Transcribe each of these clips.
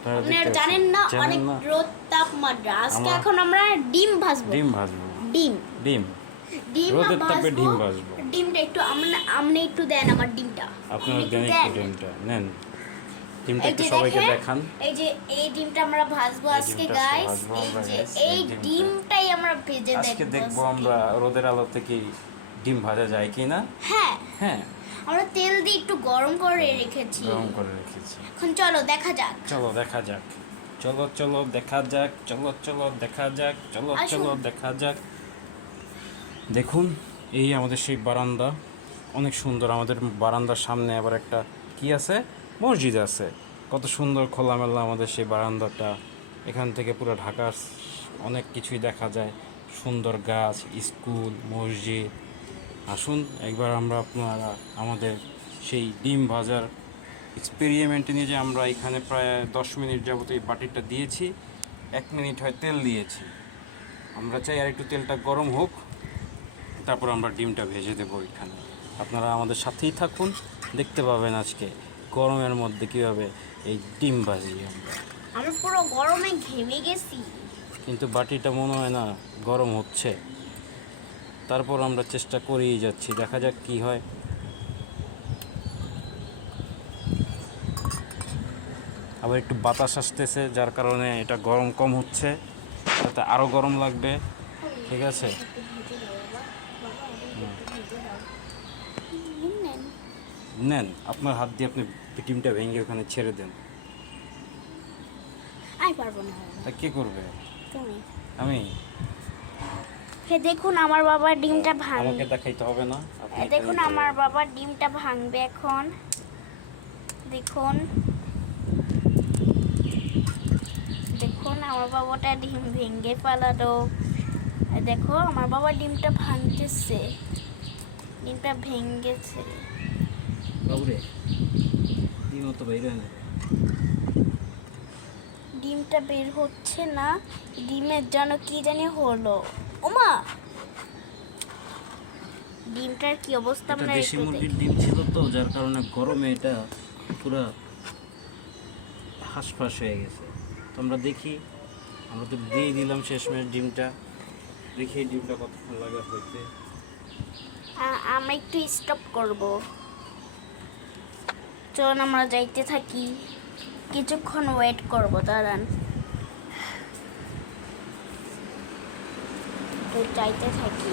আপনারা জানেন না অনেক রোদ তাপমাত্রা। আজকে এখন আমরা ডিম ভাজবো। ডিম রোদের তাপে ডিম ভাজবো। ডিমটা একটু আমনে একটু দেন আমার ডিমটা। আপনারা দেন একটু ডিমটা নেন। ডিমটা একটু সবাইকে দেখান। এই যে এই ডিমটা আমরা ভাজবো আজকে গাইস। এই ডিমটাই আমরা ভেজে দেখব। আজকে দেখবো আমরা রোদের আলো থেকে ডিম ভাজা যায় কিনা। হ্যাঁ হ্যাঁ, আমরা তেল দিয়ে একটু গরম করে রেখেছি। এখন চলো দেখা যাক। চলো দেখা যাক। দেখুন, এই আমাদের সেই বারান্দা, অনেক সুন্দর। আমাদের বারান্দার সামনে আবার একটা কি আছে, মসজিদ আছে। কত সুন্দর খোলামেলা আমাদের সেই বারান্দাটা। এখান থেকে পুরো ঢাকার অনেক কিছুই দেখা যায়। সুন্দর গাছ, স্কুল, মসজিদ। আসুন একবার আপনারা আমাদের সেই ডিম ভাজার এক্সপেরিমেন্টে নিয়ে যে আমরা এখানে প্রায় 10 মিনিট যাবত এই বাটিটা দিয়েছি। 1 মিনিট হয় তেল দিয়েছি। আমরা চাই আর একটু তেলটা গরম হোক, তারপর আমরা ডিমটা ভেজে দেবো এখানে। আপনারা আমাদের সাথেই থাকুন, দেখতে পাবেন আজকে গরমের মধ্যে কীভাবে এই ডিম ভাজি আমরা পুরো গরমে ঘেমে গেছি। কিন্তু বাটিটা মনে হয় না গরম হচ্ছে। তারপর আমরা চেষ্টা করেই যাচ্ছি, দেখা যাক কি হয়। আবার একটু বাতাস আসতেছে, যার কারণে এটা গরম কম হচ্ছে, তাতে আরও গরম লাগবে। ঠিক আছে, নেন আপনার হাত দিয়ে আপনি ডিমটা ভেঙে ওখানে ছেড়ে দেন। আমি পারবো না। তা কে করবে? তুমি। আমি। হে দেখুন আমার বাবা ডিমটা ভাঙবে। আমাকে দেখাইতে হবে না। দেখুন আমার বাবা ডিমটা ভাঙবে এখন। দেখুন আমার বাবাটা ডিম ভেঙে ফেলালো। দেখো আমার বাবা ডিমটা ভাঙতেছে, ডিমটা ভেঙেছে। বাবুরে, ডিম তো বের হয় না। ডিমটা বের হচ্ছে না, ডিমের যেন কি জানি হলো। ওমা, ডিমটার কি অবস্থা? আমরা দেশি মুরগির ডিম ছিল তো, যার কারণে গরমে এটা পুরো হাঁসফাঁস হয়ে গেছে। তো আমরা দেখি, আমরা তো দিয়ে দিলাম শেষমেশ ডিমটা। দেখি ডিমটা কতক্ষণ লাগে হইতে। আমরা একটু স্টপ করব। চলুন আমরা যাইতে থাকি, কিছুক্ষণ ওয়েট করব। দাঁড়ান, তো যাইতে থাকি।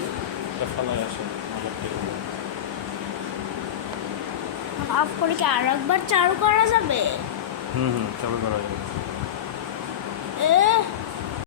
অফ করে কি আর একবার চালু করা যাবে? চালু করা যাবে।